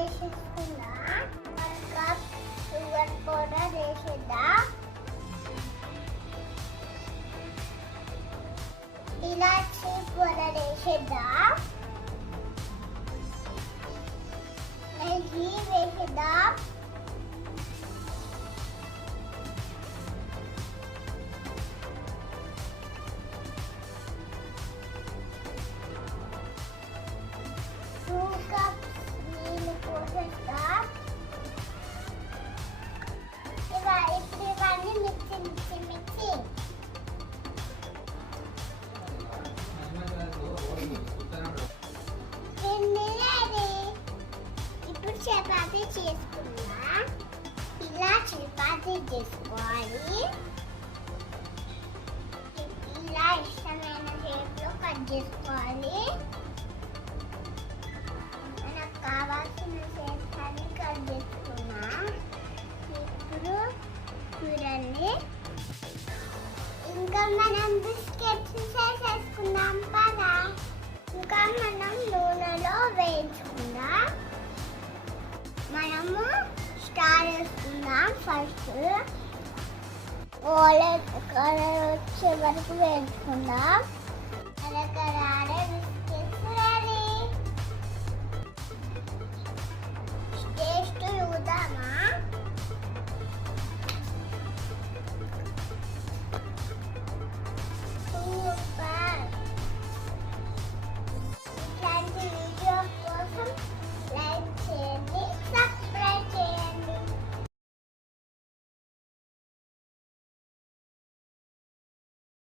వేసేసుకుందా. 1 cup sugar powder వేసేద్దాం. ఇలాచీ powder వేసేద్దాం. నెయ్యి వేసేద్దాం. నీళ్ళు పోసేద్దాం. ఇప్పుడు ఇవన్నీ మిక్సీ ఇప్పుడు చపాతీ చేసుకున్నా. ఇలా చపాతీ చేసుకోవాలి. ఇలా ఇష్టమైన షేప్లో కట్ చేసుకోవాలి. మనకు కావాల్సిన షేప్స్ అన్ని కట్ చేసుకున్నా. ఇప్పుడు చూడండి, ఇంకా మనం బిస్కెట్స్ చేసేసుకుందాం కదా. ఇంకా మనం నూనెలో వేయించుకుందాం. మనము స్టార్ వేసుకుందాం. ఫస్ట్ గోల్డెన్ కలర్ వచ్చే వరకు వేయించుకుందాం.